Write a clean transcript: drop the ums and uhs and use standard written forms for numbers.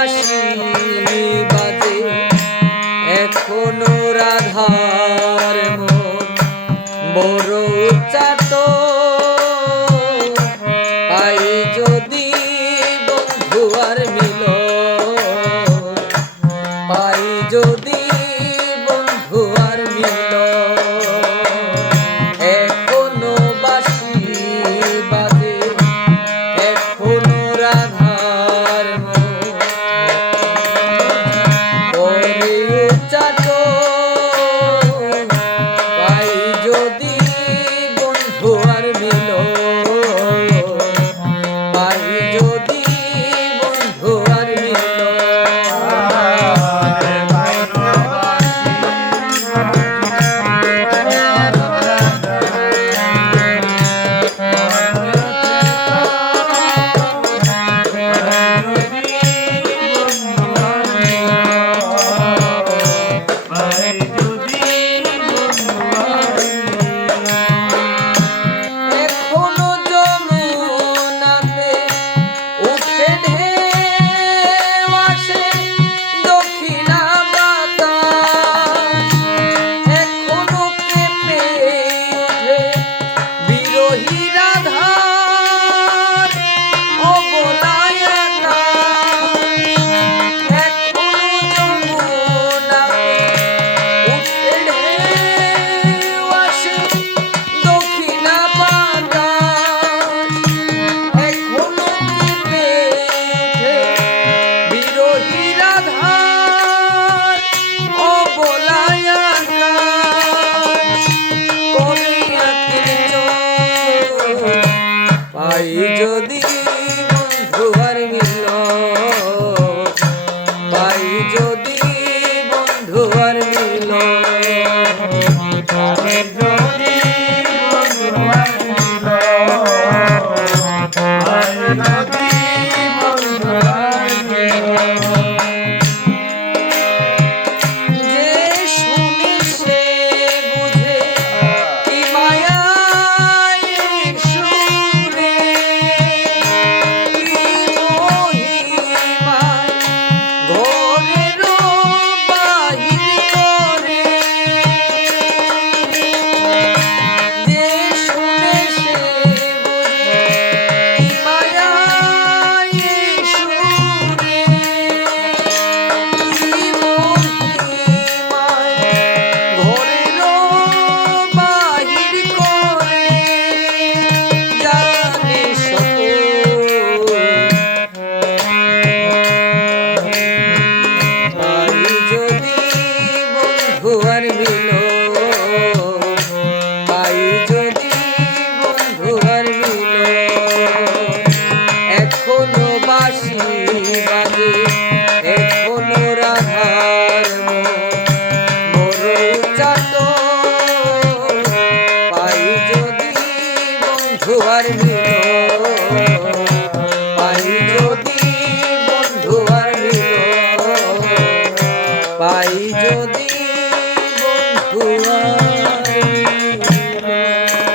বাঁশি বাজে এখনো রাধার মন বড় চাট পাই যদি বন্ধু আর মিল পাই যদি বন্ধু আর মিল এখনো বাঁশি বাজে এখনো রাধার মন পরে চাট পাই যদি বন্ধু আর মিল পাই যদি বন্ধু আর মিল পাই যদি বন্ধু আর মিল পাই যদি বন্ধু আর মিল যদি বন্ধু আর মিল